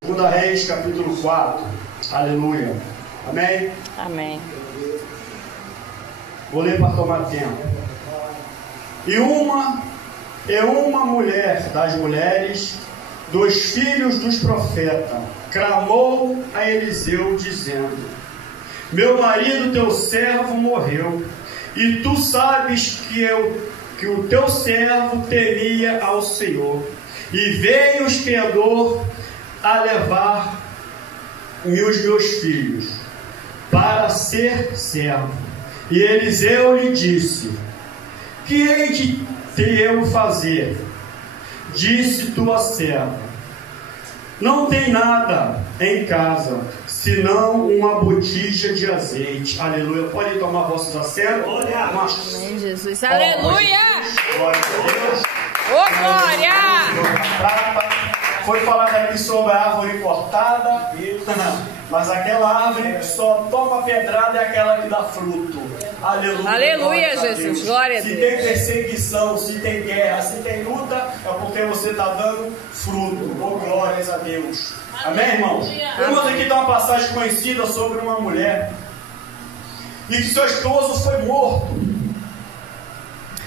2 Reis, capítulo 4. Aleluia. Amém? Amém. Vou ler para tomar tempo. E uma mulher das mulheres dos filhos dos profetas clamou a Eliseu, dizendo: meu marido, teu servo, morreu, e tu sabes que o teu servo temia ao Senhor, e veio o esplendor a levar-me os meus filhos para ser servo. E Eliseu lhe disse: que hei de eu fazer? Disse tua serva: não tem nada em casa, senão uma botija de azeite. Aleluia. Pode tomar vossos assentos. Amém, Jesus. Aleluia. Glória a Deus. Ô, glória! Foi falado aqui sobre a árvore cortada, mas aquela árvore só toma pedrada, é aquela que dá fruto. Aleluia. Aleluia, Jesus. Glória a Deus. Se tem perseguição, se tem guerra, se tem luta, é porque você está dando fruto. Oh, glórias a Deus. Amém, irmãos? Irmãos, aqui está uma passagem conhecida sobre uma mulher e que seu esposo foi morto.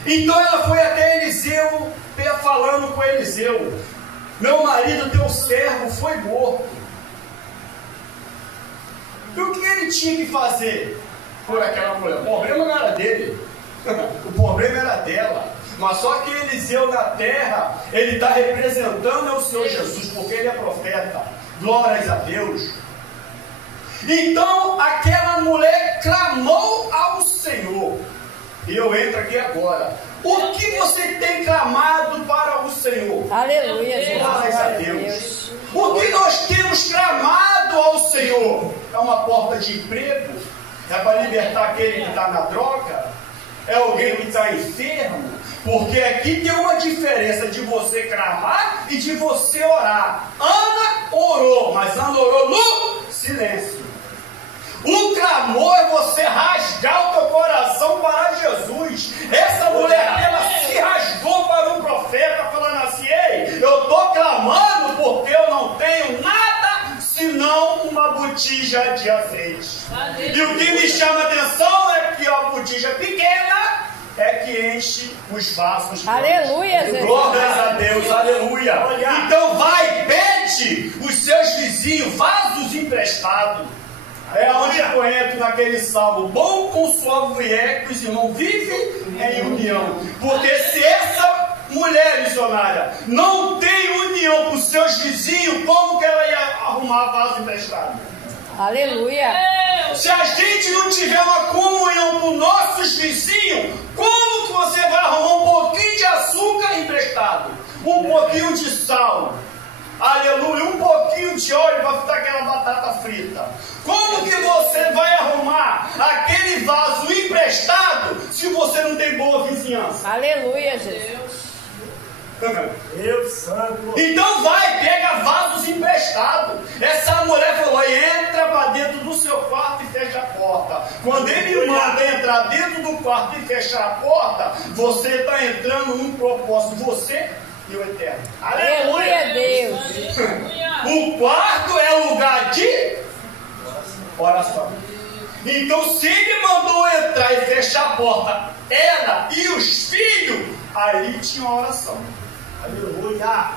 Então ela foi até Eliseu, falando com Eliseu: meu marido, teu servo, foi morto. E o que ele tinha que fazer por aquela mulher? O problema não era dele, o problema era dela. Mas só que Eliseu na terra, ele está representando o Senhor Jesus, porque ele é profeta. Glórias a Deus. Então aquela mulher clamou ao Senhor. E eu entro aqui agora. O que você tem clamado para o Senhor? Aleluia, Jesus. Glórias a Deus. O que nós temos clamado ao Senhor? É uma porta de emprego? É para libertar aquele que está na droga? É alguém que está enfermo? Porque aqui tem uma diferença de você clamar e de você orar. Ana orou, mas Ana orou no silêncio. O clamor é você rasgar o teu coração para Jesus. Essa mulher, ela se rasgou para um profeta, falando assim: ei, eu estou clamando porque eu não tenho nada senão uma botija de azeite. E o que me chama a atenção é que a botija pequena é que enche os vasos. Aleluia, Jesus. Glórias a Deus, aleluia. Então vai, pede os seus vizinhos vasos emprestados. É onde eu entro naquele salmo: bom consuelo é que os irmãos vivem em união. Porque se essa mulher missionária não tem união com seus vizinhos, como que ela ia arrumar vaso emprestado? Aleluia. Se a gente não tiver uma comunhão com nossos vizinhos, como que você vai arrumar um pouquinho de açúcar emprestado? Um pouquinho de sal? Aleluia, um pouquinho de óleo para fritar aquela batata frita. Como que você vai arrumar aquele vaso emprestado se você não tem boa vizinhança? Aleluia, Jesus. Deus santo. Então vai, pega vasos emprestados. Essa mulher falou: entra para dentro do seu quarto e fecha a porta. Quando ele manda entrar dentro do quarto e fechar a porta, você está entrando num propósito, você e o Eterno. Aleluia, Deus. O quarto é lugar de oração. Então, se ele mandou entrar e fechar a porta, ela e os filhos, ali tinha uma oração. Aleluia.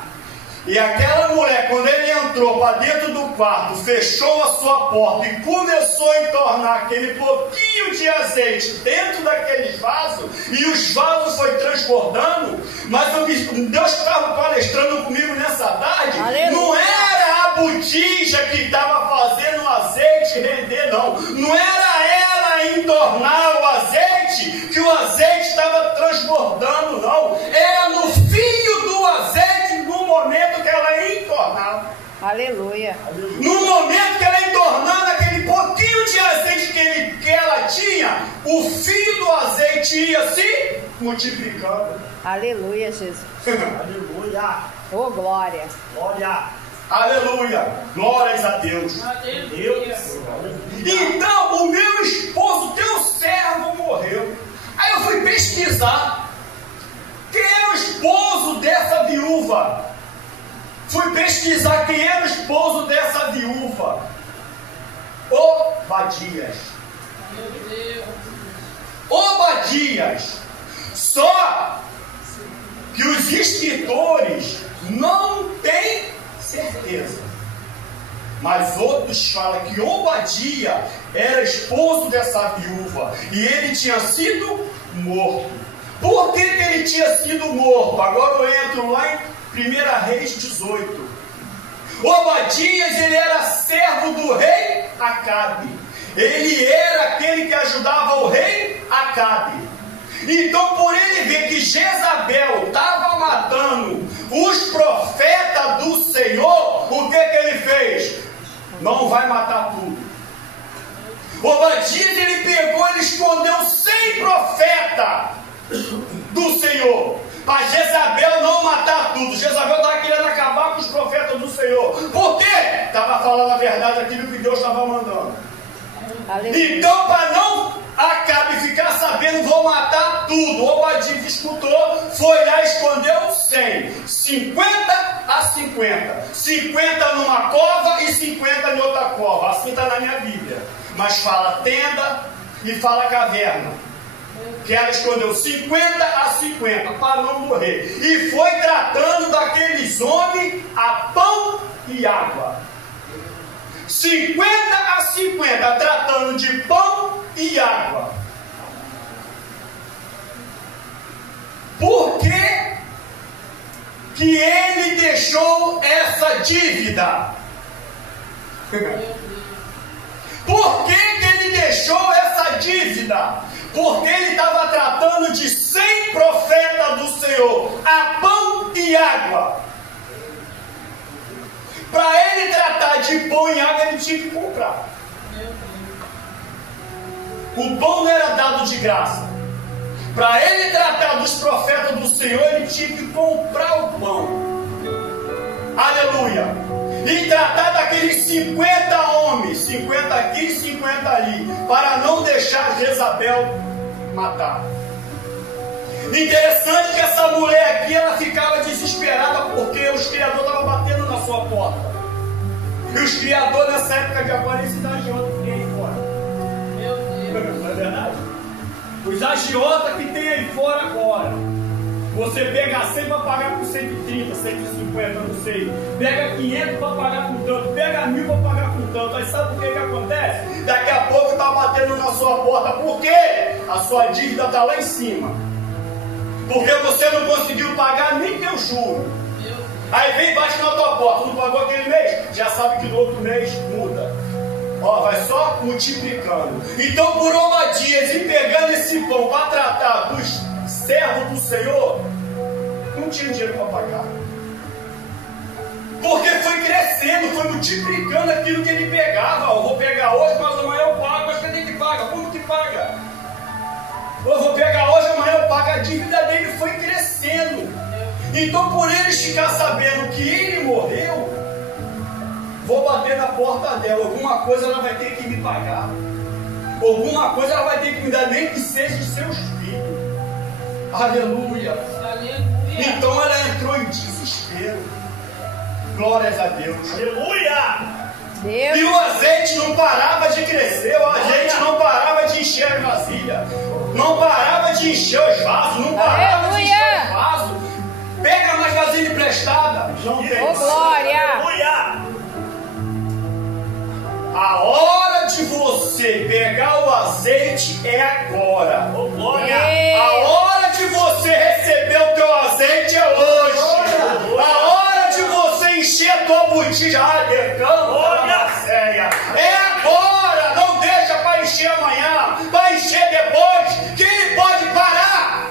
E aquela mulher, quando ele entrou para dentro do quarto, fechou a sua porta e começou a entornar aquele pouquinho de azeite dentro daqueles vasos, e os vasos foi transbordando. Mas Deus estava palestrando comigo nessa tarde. Aleluia. Não era a botija que estava fazendo o azeite render, não. Não era ela entornar o azeite que o azeite estava transbordando, não. Era no fio do azeite, no momento que ela entornava. Aleluia. No momento que ela entornava aquele pouquinho de azeite que ela tinha, o fio do azeite ia se multiplicando. Aleluia, Jesus. Aleluia. Oh, glória. Glória. Aleluia. Glórias a Deus. Deus. Então, o meu esposo, teu servo, morreu. Aí eu fui pesquisar quem era o esposo dessa viúva. Fui pesquisar quem era o esposo Obadias. Obadias. Só que os escritores não têm certeza. Mas outros falam que Obadia era esposo dessa viúva e ele tinha sido morto. Por que ele tinha sido morto? Agora eu entro lá em 1 Reis 18. Obadias, ele era servo do rei Acabe. Ele era aquele que ajudava o rei Acabe. Então, por ele ver que Jezabel estava matando os profetas do Senhor, o que ele fez? Não vai matar tudo. Obadias, ele pegou, ele escondeu 100 profetas do Senhor, para Jezabel não matar tudo. Jezabel estava querendo acabar com os profetas do Senhor. Por quê? Estava falando a verdade, aquilo que Deus estava mandando. Aleluia. Então, para não Acabe ficar sabendo, vou matar tudo. Obadias escutou, foi lá e escondeu 100. 50 a 50. 50 numa cova e 50 em outra cova. Assim está na minha Bíblia. Mas fala tenda e fala caverna. Que ela escondeu 50 a 50 para não morrer. E foi tratando daqueles homens a pão e água. 50 a 50 tratando de pão e água. Por que ele deixou essa dívida? Por que ele deixou essa dívida? Porque ele estava tratando de 100 profetas do Senhor, a pão e água. Para ele tratar de pão e água, ele tinha que comprar. O pão não era dado de graça. Para ele tratar dos profetas do Senhor, ele tinha que comprar o pão. Aleluia. E tratar daqueles 50 homens, 50 aqui e 50 ali, para não deixar Jezabel matar. Interessante que essa mulher aqui, ela ficava desesperada porque os criadores estavam batendo na sua porta. E os criadores nessa época de agora, eles agiotas que tem aí fora. Meu Deus. Não é verdade? Os agiotas que tem aí fora agora. Você pega 100 para pagar com 130, 150, não sei. Pega 500 para pagar com tanto. Pega 1000 para pagar com tanto. Aí sabe por que acontece? Daqui a pouco está batendo na sua porta. Por quê? A sua dívida está lá em cima. Porque você não conseguiu pagar nem teu juro. Aí vem e bate na tua porta. Não pagou aquele mês? Já sabe que no outro mês muda. Ó, vai só multiplicando. Então, por Obadias e pegando esse pão para tratar dos servos do Senhor, não tinha dinheiro para pagar. Porque foi crescendo, foi multiplicando aquilo que ele pegava. Eu vou pegar hoje, mas amanhã eu pago. Mas cadê que paga? Como que paga? Eu vou pegar hoje, amanhã eu pago. A dívida dele foi crescendo. Então, por eles ficar sabendo que ele morreu, vou bater na porta dela. Alguma coisa ela vai ter que me pagar. Alguma coisa ela vai ter que me dar, nem que seja os seus filhos. Aleluia. Então ela entrou em desespero. Glórias a Deus. Aleluia. Deus. E o azeite não parava de crescer. O azeite não parava de encher as vasilhas. Não parava de encher os vasos. Não parava de encher os vasos. Pega mais vasilha emprestada. Não tem. Oh, glória. Aleluia. A hora de você pegar o azeite é agora. Oh, glória. A hora de você receber o teu azeite é hoje. A hora de você encher a tua botija é agora. Não deixa para encher amanhã, para encher depois, que ele pode parar.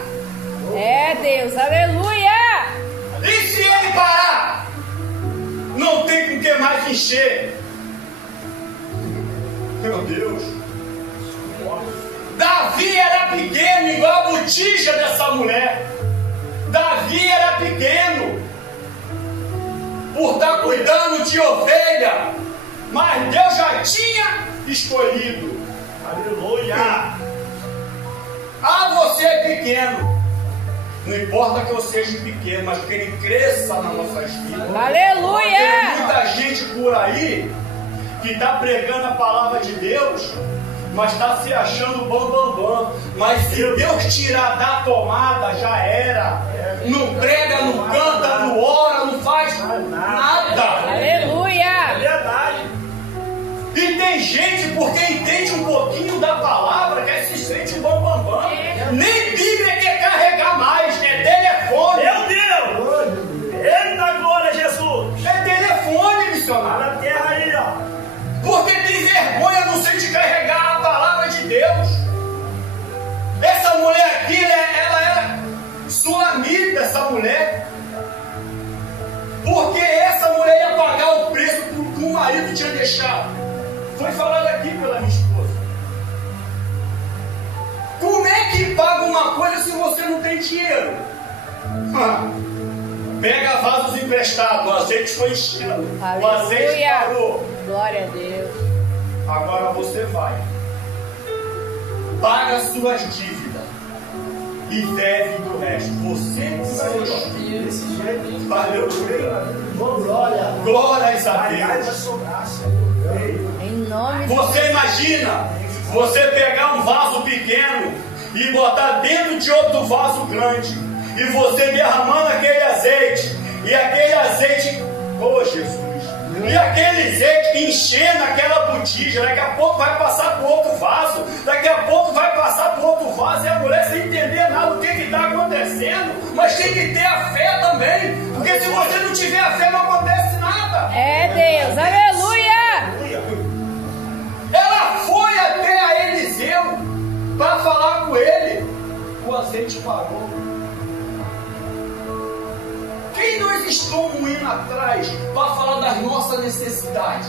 É Deus, aleluia. E se ele parar, não tem com que mais encher. Meu Deus. Davi era pequeno, igual a botija dessa mulher. Davi era pequeno por estar cuidando de ovelha, mas Deus já tinha escolhido. Aleluia. Ah, você é pequeno. Não importa que eu seja pequeno, mas que ele cresça nas nossas vidas. Aleluia. Tem muita gente por aí que está pregando a palavra de Deus, mas está se achando bam. Mas se Deus tirar da tomada, já era. Não prega, não canta, não ora, não faz nada. Aleluia! É verdade. E tem gente, porque entende um pouquinho da palavra, que se sente bam. Nem Bíblia quer carregar mais, é telefone. Meu Deus! Eita glória, Jesus! É telefone, missionário. Na terra aí, ó. Porque tem vergonha, não sei de carregar a palavra de Deus. Essa mulher aqui, ela era sulamita, essa mulher. Porque essa mulher ia pagar o preço que o marido tinha deixado. Foi falado aqui pela minha esposa. Como é que paga uma coisa se você não tem dinheiro? Pega vasos emprestados, o azeite foi enchendo, o azeite parou. Glória a Deus. Agora você vai, paga suas dívidas e deve do resto. Você e seus filhos. Desse jeito. Aleluia. Glórias a Deus. Em nome de Você imagina você pegar um vaso pequeno e botar dentro de outro vaso grande, e você derramando aquele azeite, e aquele azeite, oh Jesus, e aquele azeite enchendo aquela botija. Daqui a pouco vai passar por outro vaso, daqui a pouco vai passar por outro vaso, e a mulher sem entender nada do que está acontecendo. Mas tem que ter a fé também, porque se você não tiver a fé, não acontece nada. É Deus, aleluia! Ela foi até a Eliseu para falar com ele. O azeite parou. Quem nós estamos indo atrás para falar das nossas necessidades?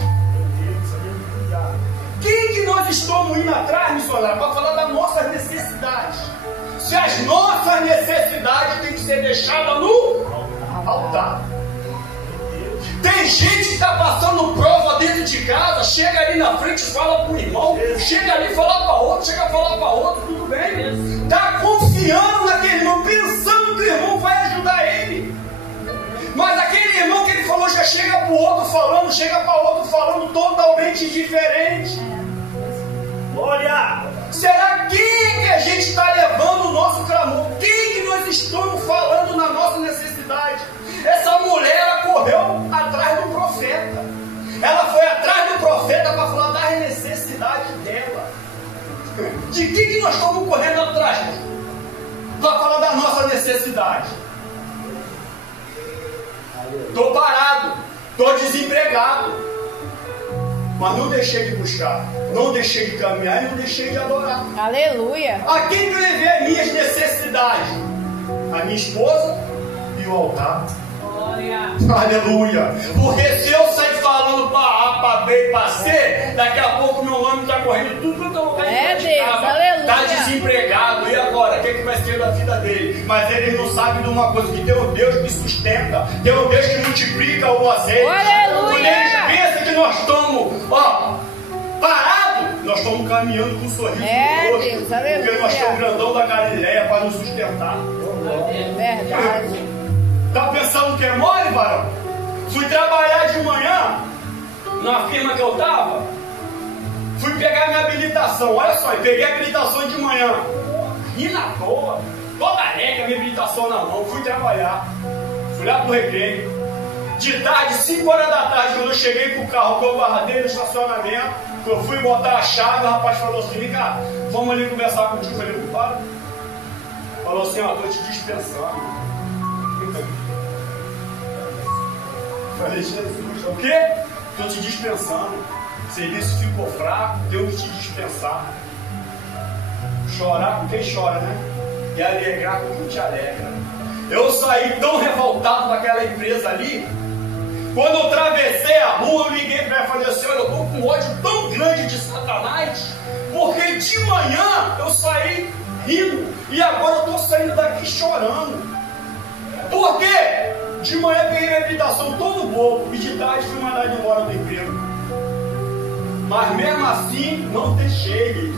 Quem que nós estamos indo atrás, missionário, para falar das nossas necessidades? Se as nossas necessidades têm que ser deixadas no altar. Tem gente que está passando prova dentro de casa, chega ali na frente e fala para o irmão, chega ali e fala para outro, chega a falar para outro, tudo bem. Está confiando naquele irmão, pensando que o irmão vai ajudar ele. Mas aquele irmão que ele falou já chega para o outro falando, chega para o outro falando totalmente diferente. Glória! Será quem que a gente está levando o nosso clamor? Quem que nós estamos falando na nossa necessidade? Essa mulher, ela correu atrás do profeta. Ela foi atrás do profeta para falar das necessidades dela. De que nós estamos correndo atrás? Para falar da nossa necessidade. Estou parado, estou desempregado. Mas não deixei de buscar, não deixei de caminhar e não deixei de adorar. Aleluia! A quem que eu levei as minhas necessidades? A minha esposa e o altar. Aleluia! Porque se eu sair falando para A, para B e para C, daqui a pouco meu nome está correndo tudo que eu lugar. É Deus, aleluia! Está desempregado, e agora? O que vai ser da vida dele? Mas eles não sabem de uma coisa: que tem um Deus que sustenta, tem um Deus que multiplica o azeite. Aleluia! Quando eles pensam que nós estamos, parados, nós estamos caminhando com um sorriso no rosto. Deus, aleluia! Porque nós temos o grandão da Galileia para nos sustentar. Verdade. Tá pensando que é mole, varão? Fui trabalhar de manhã na firma que eu tava. Fui pegar minha habilitação. Olha só, eu peguei a habilitação de manhã. E na toa, toda alegre, minha habilitação na mão. Fui trabalhar. Fui lá pro recreio. De tarde, 5 horas da tarde, quando eu cheguei pro carro que eu barradei no estacionamento, eu fui botar a chave, o rapaz falou assim: vem cá, vamos ali conversar contigo. Eu falei: compadre. Falou assim: ó, tô te dispensando. Falei: Jesus, o quê? Estou te dispensando. O serviço ficou fraco, Deus te dispensar. Chorar com quem chora, né? E alegrar com quem te alegra. Eu saí tão revoltado daquela empresa ali. Quando eu atravessei a rua, eu liguei para ela e falei assim: olha, eu estou com um ódio tão grande de Satanás, porque de manhã eu saí rindo e agora eu estou saindo daqui chorando. Por quê? De manhã peguei minha habilitação todo bobo e de tarde fui mandado embora do emprego. Mas mesmo assim, não deixei.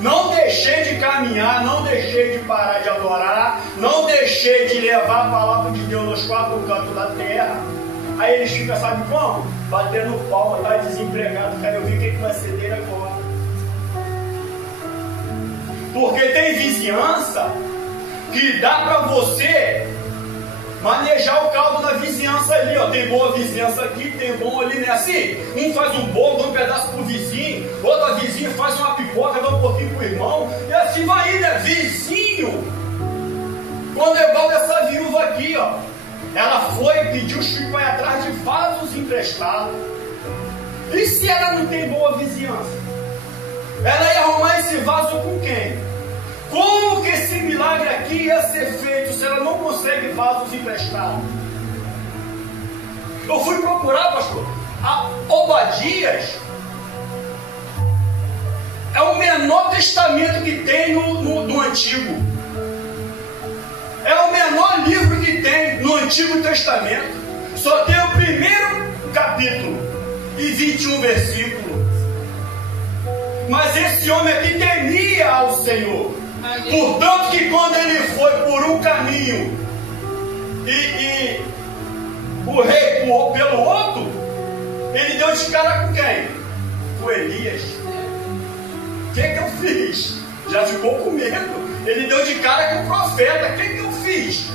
Não deixei de caminhar, não deixei de parar de adorar, não deixei de levar a palavra de Deus aos 4 cantos da terra. Aí eles ficam, sabe como? Batendo palma, tá desempregado, cara, eu vi o que vai ser dele agora. Porque tem vizinhança que dá para você manejar o caldo da vizinhança ali, ó. Tem boa vizinhança aqui, tem bom ali, né? Assim, um faz um bolo, dá um pedaço pro vizinho, outro vizinho faz uma pipoca, dá um pouquinho pro irmão, e assim vai, né? Vizinho. Quando é igual dessa viúva aqui, ó. Ela foi pedir os filhos para ir atrás de vasos emprestados. E se ela não tem boa vizinhança? Ela ia arrumar esse vaso com quem? Como que esse milagre aqui ia ser feito se ela não consegue vasos emprestados? Eu fui procurar, pastor, a Obadias é o menor testamento que tem no Antigo. É o menor livro que tem no Antigo Testamento. Só tem o primeiro capítulo e 21 versículos. Mas esse homem aqui temia ao Senhor. Portanto que quando ele foi por um caminho e o rei pelo outro, ele deu de cara com quem? Com Elias. O que eu fiz? Já ficou com medo. Ele deu de cara com o profeta. O que eu fiz?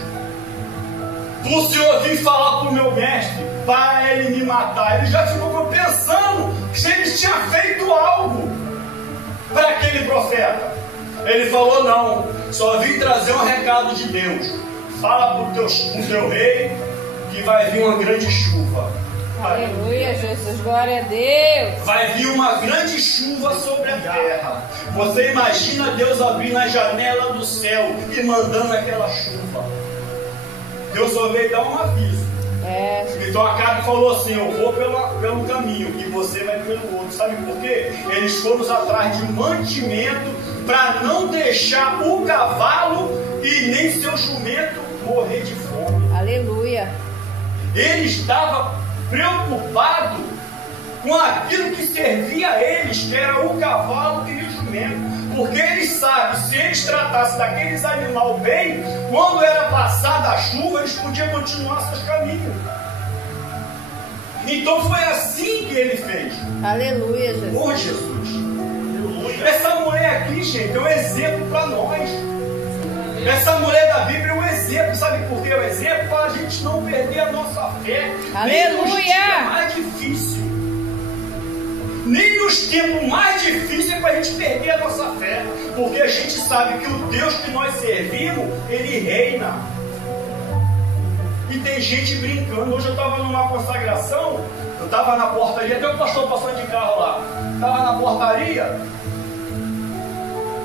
O Senhor vir falar para o meu mestre para ele me matar. Ele já ficou pensando se ele tinha feito algo para aquele profeta. Ele falou: não, só vim trazer um recado de Deus. Fala para o teu rei que vai vir uma grande chuva. Aleluia, Jesus, glória a Deus. Vai vir uma grande chuva sobre a terra. Você imagina Deus abrindo a janela do céu e mandando aquela chuva. Deus só veio dar um aviso. Então Acabe falou assim: eu vou pelo caminho e você vai pelo outro. Sabe por quê? Eles foram atrás de mantimento para não deixar o cavalo e nem seu jumento morrer de fome. Aleluia. Ele estava preocupado com aquilo que servia a eles, que era o cavalo e o jumento. Porque eles sabem, se eles tratassem daqueles animais bem, quando era passada a chuva, eles podiam continuar seus caminhos. Então foi assim que ele fez. Aleluia, Jesus. Oh, Jesus. Essa mulher aqui, gente, é um exemplo para nós. Essa mulher da Bíblia é um exemplo. Sabe por que é um exemplo? Para a gente não perder a nossa fé. Aleluia. É mais difícil. Nem nos tempos mais difíceis é para a gente perder a nossa fé. Porque a gente sabe que o Deus que nós servimos, Ele reina. E tem gente brincando. Hoje eu estava numa consagração, eu estava na portaria, até o pastor passando de carro lá. Estava na portaria.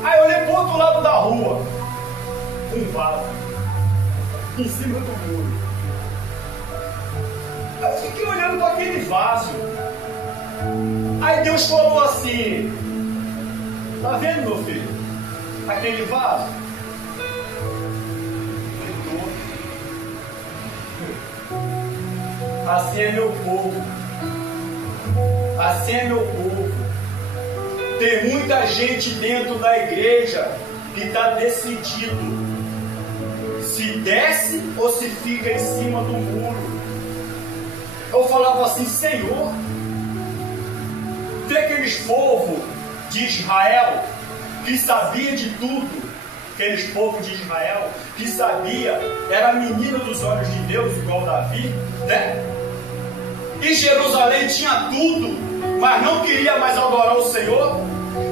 Aí eu olhei para o outro lado da rua. Um vaso. Em cima do muro. Eu fiquei olhando para aquele vaso. Aí Deus falou assim: tá vendo, meu filho? Aquele vaso? Assim é meu povo. Assim é meu povo. Tem muita gente dentro da igreja que está decidido se desce ou se fica em cima do muro. Eu falava assim: Senhor, tem aqueles povos de Israel que sabia de tudo, aqueles povos de Israel que sabia, era menino dos olhos de Deus, igual Davi, né? E Jerusalém tinha tudo, mas não queria mais adorar o Senhor.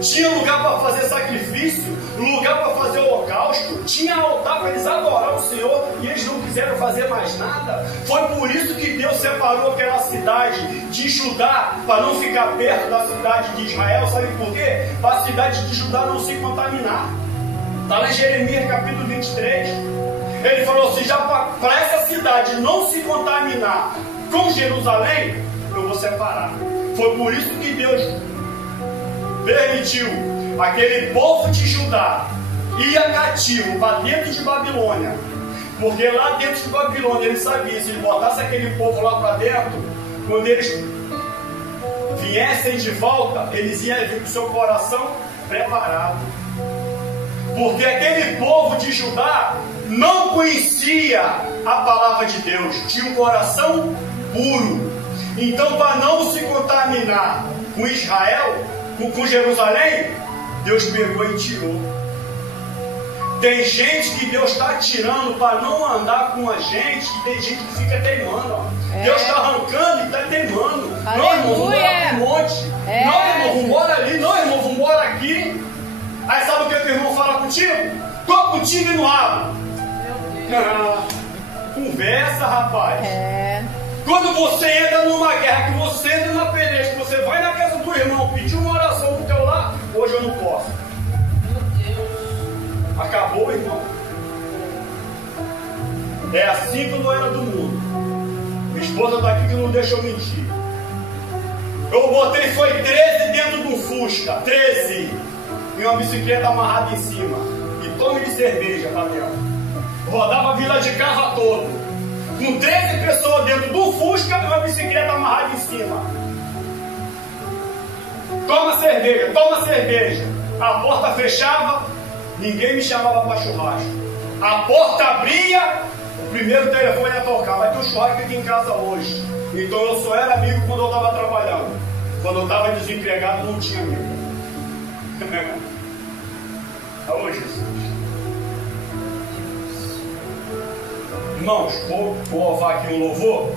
Tinha lugar para fazer sacrifício, lugar para fazer holocausto, tinha altar para eles adorar o Senhor, e eles não quiseram fazer mais nada. Foi por isso que Deus separou aquela cidade de Judá, para não ficar perto da cidade de Israel. Sabe por quê? Para a cidade de Judá não se contaminar. Está lá em Jeremias capítulo 23. Ele falou assim: já para essa cidade não se contaminar com Jerusalém, eu vou separar. Foi por isso que Deus permitiu aquele povo de Judá ir cativo para dentro de Babilônia. Porque lá dentro de Babilônia ele sabia, se ele botasse aquele povo lá para dentro, quando eles viessem de volta, eles iam vir com o seu coração preparado. Porque aquele povo de Judá não conhecia a palavra de Deus, tinha um coração puro. Então, para não se contaminar com Israel, com Jerusalém, Deus pegou e tirou. Tem gente que Deus está tirando para não andar com a gente, e tem gente que fica teimando. Ó. Deus está arrancando e está teimando. Aleluia. Não, irmão, vamos embora pro monte. Não, irmão, vamos embora ali. Não, irmão, vamos embora aqui. Aí sabe o que o irmão fala contigo? Estou contigo e não abro. Conversa, rapaz. Quando você entra numa guerra, que você entra na peleja, que você vai na casa do irmão pedir uma oração pro teu lar, hoje eu não posso. Acabou, irmão. É assim que eu era do mundo. Minha esposa está aqui que não deixa eu mentir. Eu botei, foi 13 dentro do Fusca. 13. E uma bicicleta amarrada em cima. E tome de cerveja, Fabião. Rodava a vila de carro a todo. Com 13 pessoas dentro do Fusca e uma bicicleta amarrada em cima. Toma cerveja, toma cerveja. A porta fechava, ninguém me chamava para churrasco. A porta abria, o primeiro telefone ia tocar. Vai ter um churrasco aqui em casa hoje. Então eu só era amigo quando eu estava trabalhando. Quando eu estava desempregado, não tinha amigo. Alô, Jesus. Irmãos, vou louvar aqui um louvor.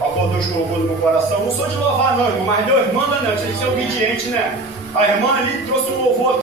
Ó, Deus colocou no meu coração. Não sou de louvar, não, irmão, mas Deus manda, né? Tinha que ser obediente, né? A irmã ali trouxe um louvor.